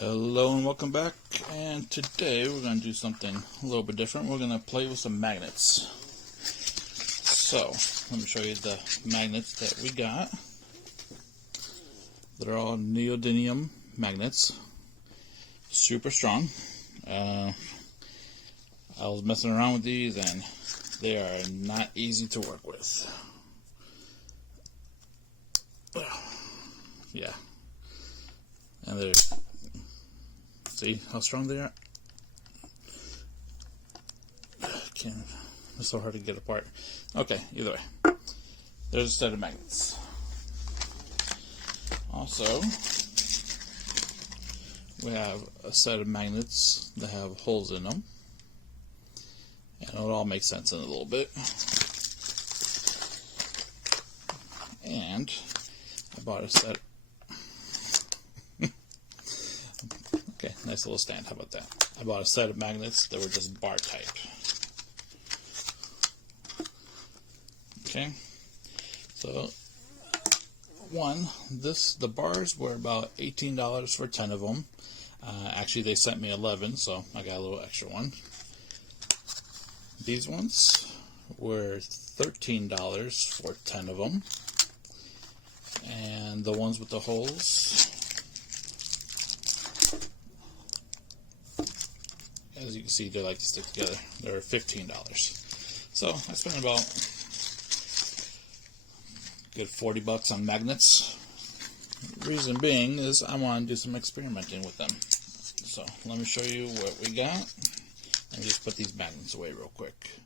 Hello and welcome back, and today we're going to do something a little bit different. We're going to play with some magnets. So, let me show you the magnets that we got. They're all neodymium magnets. Super strong. I was messing around with these and they are not easy to work with. Yeah. And they're... See how strong they are? It's so hard to get apart. Okay, either way. There's a set of magnets. Also, we have a set of magnets that have holes in them. And it'll all make sense in a little bit. And I bought a set. Okay, nice little stand. How about that? I bought a set of magnets that were just bar type. Okay, so the bars were about $18 for 10 of them. Actually, they sent me 11, so I got a little extra one. These ones were $13 for 10 of them, and the ones with the holes, as you can see, they like to stick together. They're $15. So I spent about a good $40 on magnets. Reason being is I want to do some experimenting with them. So let me show you what we got. And just put these magnets away real quick.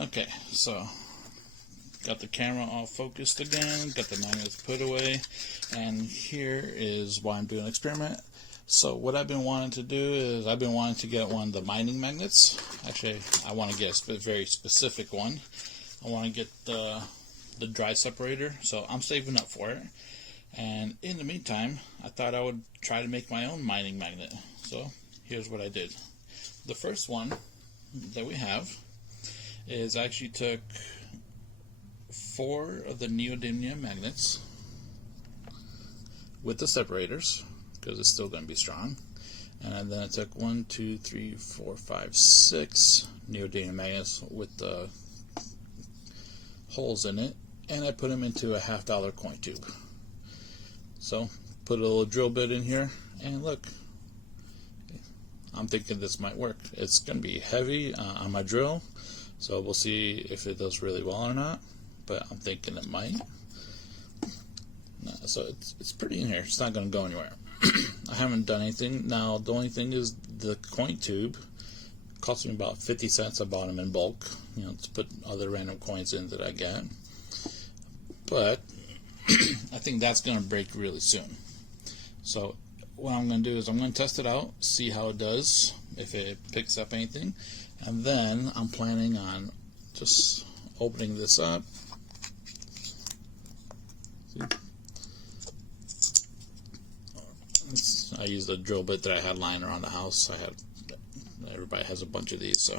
Okay, so got the camera all focused again, got the magnets put away, and here is why I'm doing an experiment. So what I've been wanting to do is I've been wanting to get one of the mining magnets. Actually, I want to get a very specific one. I want to get the dry separator, so I'm saving up for it. And in the meantime, I thought I would try to make my own mining magnet. So here's what I did. The first one that we have is I actually took 4 of the neodymium magnets with the separators, because it's still going to be strong. And then I took 1, 2, 3, 4, 5, 6 neodymium magnets with the holes in it, and I put them into a $50 coin tube. So put a little drill bit in here, and look, I'm thinking this might work. It's going to be heavy on my drill, so we'll see if it does really well or not, but I'm thinking it might. So it's pretty in here. It's not going to go anywhere. I haven't done anything. Now the only thing is the coin tube cost me about 50 cents. I bought them in bulk, to put other random coins in that I get. But I think that's going to break really soon. So what I'm going to do is I'm going to test it out, see how it does, if it picks up anything, and then I'm planning on just opening this up. See? I used a drill bit that I had lying around the house. Everybody has a bunch of these, so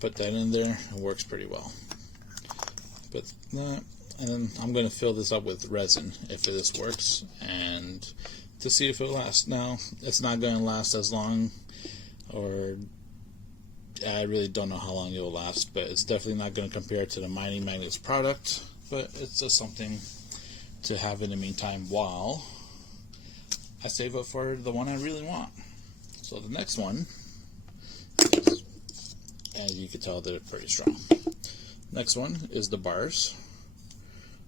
put that in there. It works pretty well. Put that. And then I'm going to fill this up with resin if this works, and to see if it lasts. Now, it's not going to last as long, or I really don't know how long it will last, but it's definitely not going to compare to the Mining Magnets product, but it's just something to have in the meantime while I save up for the one I really want. So the next one is, as you can tell, they're pretty strong. Next one is the bars.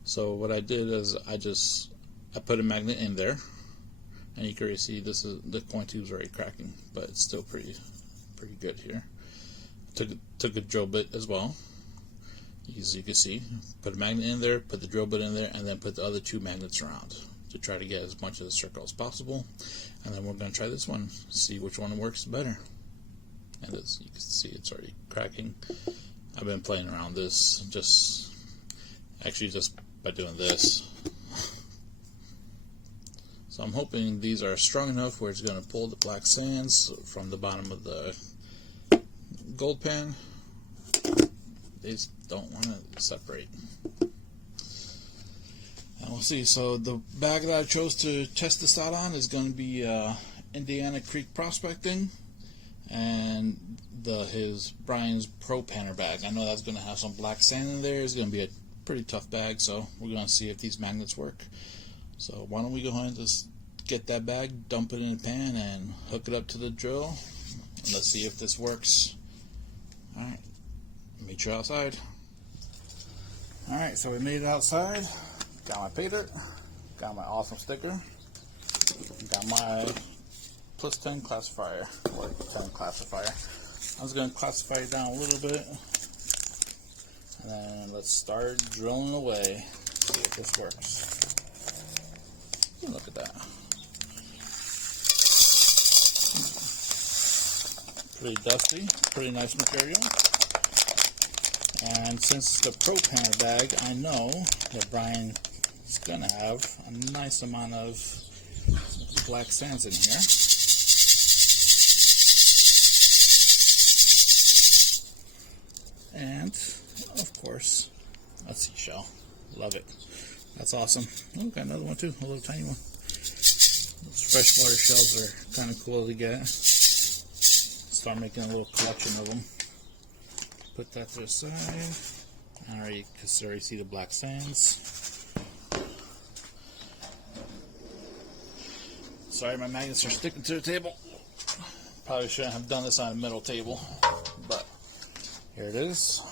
So what I did is I put a magnet in there, and you can already see the coin tube's already cracking, but it's still pretty good here. Took a drill bit as well, as you can see. Put a magnet in there, put the drill bit in there, and then put the other 2 magnets around to try to get as much of the circle as possible. And then we're going to try this one, see which one works better. And as you can see, it's already cracking. I've been playing around this just by doing this. So I'm hoping these are strong enough where it's going to pull the black sands from the bottom of the gold pan. They just don't want to separate. we'll see. So the bag that I chose to test this out on is going to be Indiana Creek Prospecting, and his Brian's Pro Panner bag. I know that's going to have some black sand in there. It's going to be a pretty tough bag, so we're going to see if these magnets work. So why don't we go ahead and just get that bag, dump it in a pan, and hook it up to the drill, and let's see if this works. Alright, meet you outside. Alright, so we made it outside. Got my pay dirt, got my awesome sticker, got my plus 10 classifier, or 10 classifier. I was going to classify it down a little bit, and then let's start drilling away, see if this works. Ooh, look at that. Pretty dusty, pretty nice material. And since it's the Pro Panner bag, I know that Brian is going to have a nice amount of black sands in here. And, of course, a seashell. Love it. That's awesome. Oh, got another one too, a little tiny one. Those freshwater shells are kind of cool to get. Start making a little collection of them. Put that to the side. Alright, you can already see the black sands. Sorry, my magnets are sticking to the table. Probably shouldn't have done this on a metal table, but here it is.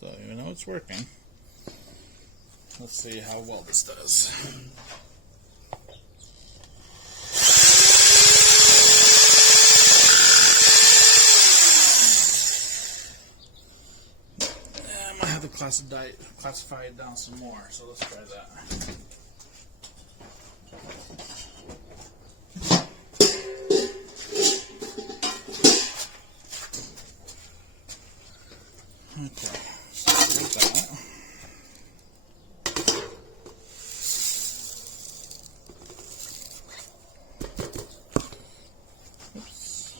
So even though it's working, let's see how well this does. I might have to classify it down some more, so let's try that. Okay, so there's that. Oops.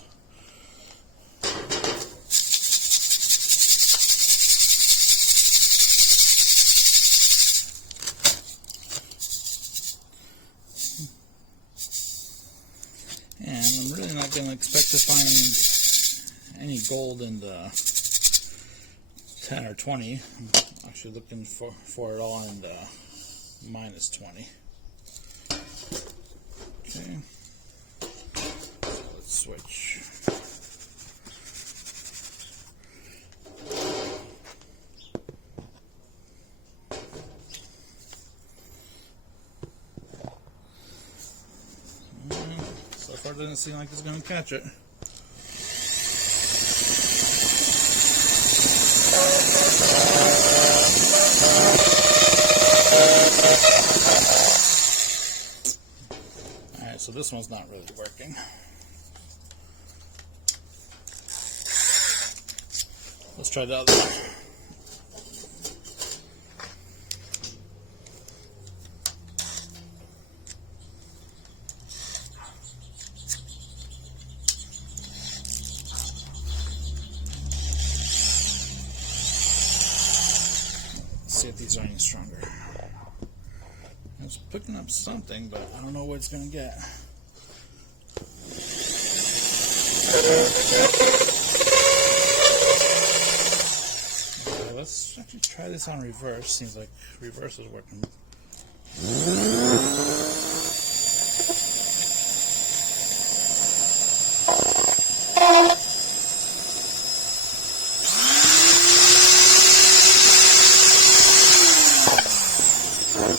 And I'm really not going to expect to find any gold in the 10 or 20. I'm actually looking for it all in the minus 20. Okay, so let's switch. So far, it doesn't seem like it's going to catch it. Alright, so this one's not really working. Let's try the other one. See if these are any stronger. It's picking up something, but I don't know what it's going to get. Okay, let's actually try this on reverse. Seems like reverse is working.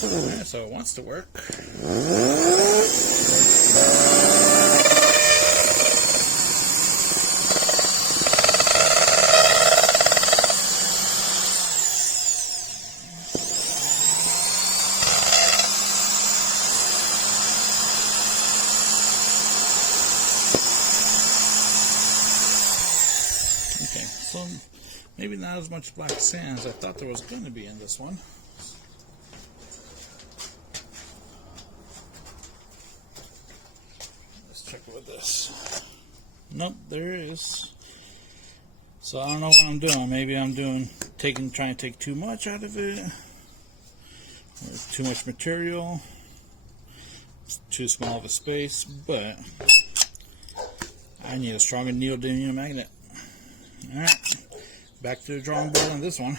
Alright, so it wants to work. Okay, so maybe not as much black sand as I thought there was going to be in this one. Check with this. Nope, there is So I don't know what I'm doing. Maybe I'm trying to take too much out of it. Or too much material. It's too small of a space, but I need a stronger neodymium magnet. Alright, back to the drawing board on this one.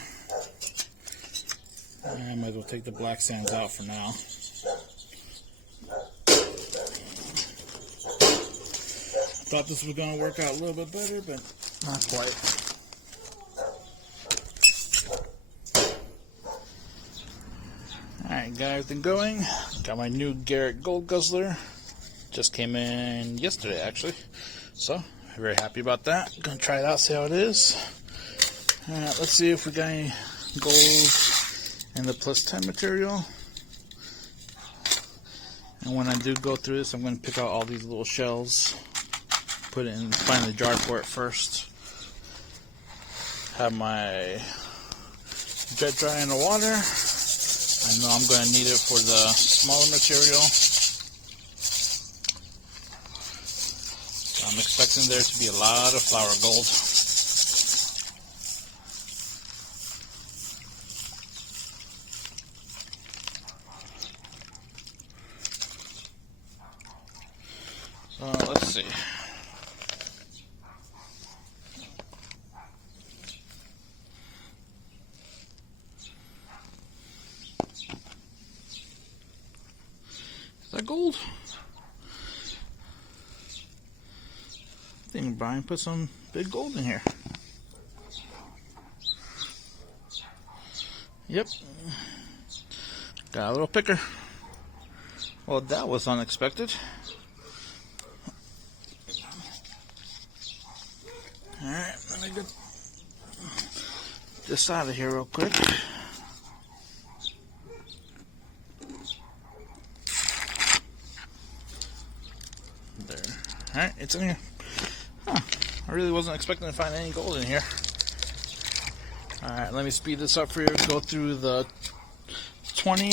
I might as well take the black sands out for now. Thought this was going to work out a little bit better, but not quite. Alright, got everything going. Got my new Garrett Gold Guzzler. Just came in yesterday, actually. So, very happy about that. Gonna try it out, see how it is. Alright, let's see if we got any gold in the plus 10 material. And when I do go through this, I'm going to pick out all these little shells. Put it in, find the jar for it first. Have my jet dry in the water. I know I'm going to need it for the smaller material. I'm expecting there to be a lot of flour gold. So let's see. Is that gold? I think Brian put some big gold in here. Yep. Got a little picker. Well, that was unexpected. Alright, let me get this out of here real quick. There. Alright, it's in here. Huh. I really wasn't expecting to find any gold in here. Alright, let me speed this up for you. Go through the 20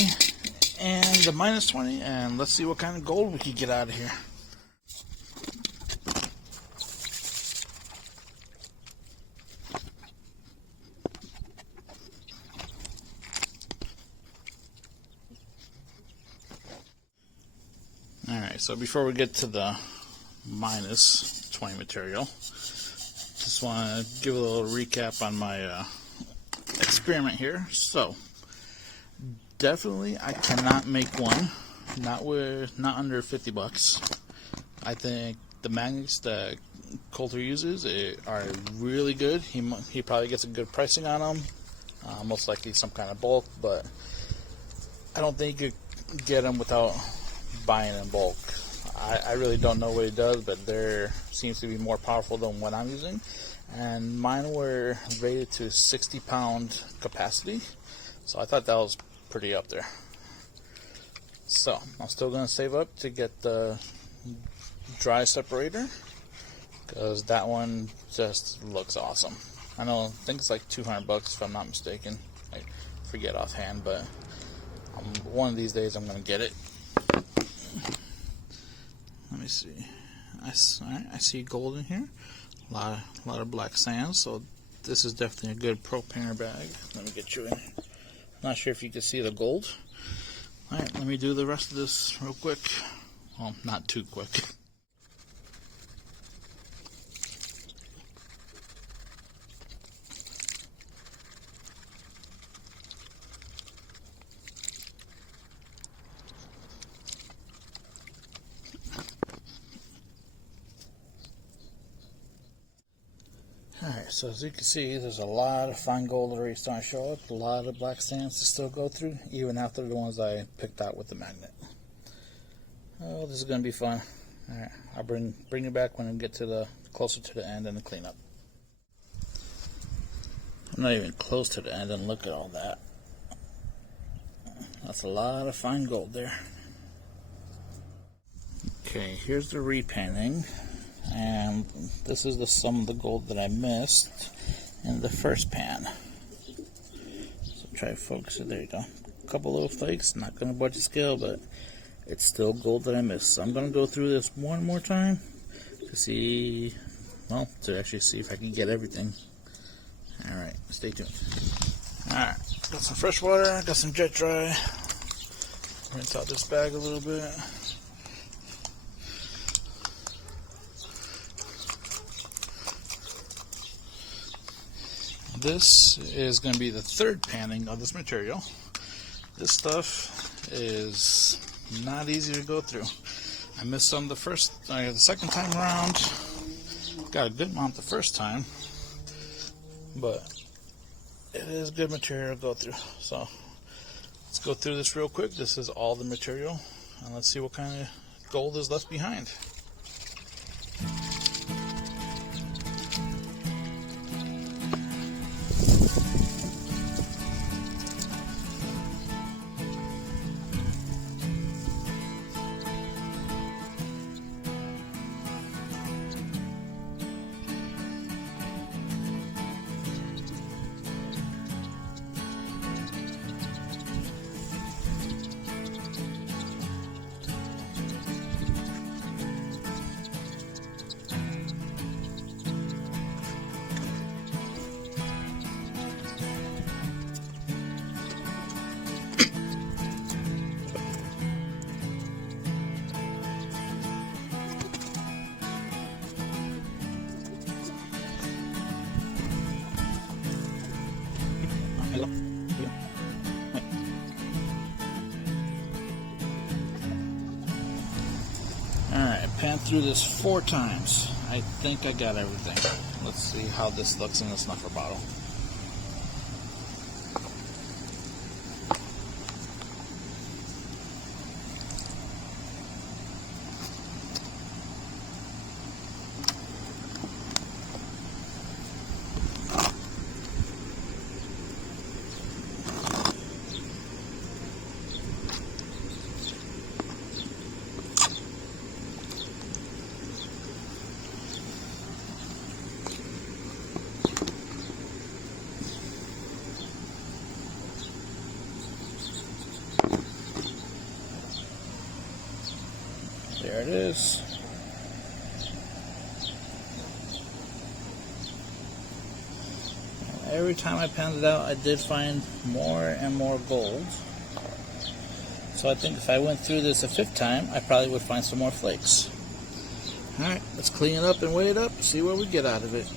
and the minus 20, and let's see what kind of gold we can get out of here. Alright, so before we get to the minus 20 material, just want to give a little recap on my experiment here. So, definitely I cannot make one, not under 50 bucks. I think the magnets that Coulter uses are really good. He probably gets a good pricing on them, most likely some kind of bulk, but I don't think you could get them without buying in bulk. I really don't know what he does, but there seems to be more powerful than what I'm using. And mine were rated to 60-pound capacity, so I thought that was pretty up there. So I'm still going to save up to get the dry separator, because that one just looks awesome. I think it's like 200 bucks if I'm not mistaken. I forget offhand, but one of these days I'm going to get it. Let me see. I see gold in here. A lot of black sand. So this is definitely a good propane bag. Let me get you in. Not sure if you can see the gold. All right, let me do the rest of this real quick. Well, not too quick. Alright, so as you can see, there's a lot of fine gold already starting to show up, a lot of black sands to still go through, even after the ones I picked out with the magnet. Oh, this is going to be fun. Alright, I'll bring you back when I get to closer to the end and the cleanup. I'm not even close to the end, and look at all that. That's a lot of fine gold there. Okay, here's the repainting. And this is the sum of the gold that I missed in the first pan. So try to focus it. There you go. A couple little flakes. Not going to budge the scale, but it's still gold that I missed. So I'm going to go through this one more time to see, well, to actually see if I can get everything Alright, stay tuned. Alright, got some fresh water, got some jet dry. Rinse out this bag a little bit. This is going to be the third panning of this material. This stuff is not easy to go through. I missed some the second time around. Got a good amount the first time, but it is good material to go through. So let's go through this real quick. This is all the material, and let's see what kind of gold is left behind. Alright, I panned through this 4 times. I think I got everything. Let's see how this looks in the snuffer bottle. There it is. Every time I panned it out, I did find more and more gold. So I think if I went through this a 5th time, I probably would find some more flakes. Alright, let's clean it up and weigh it up, see what we get out of it.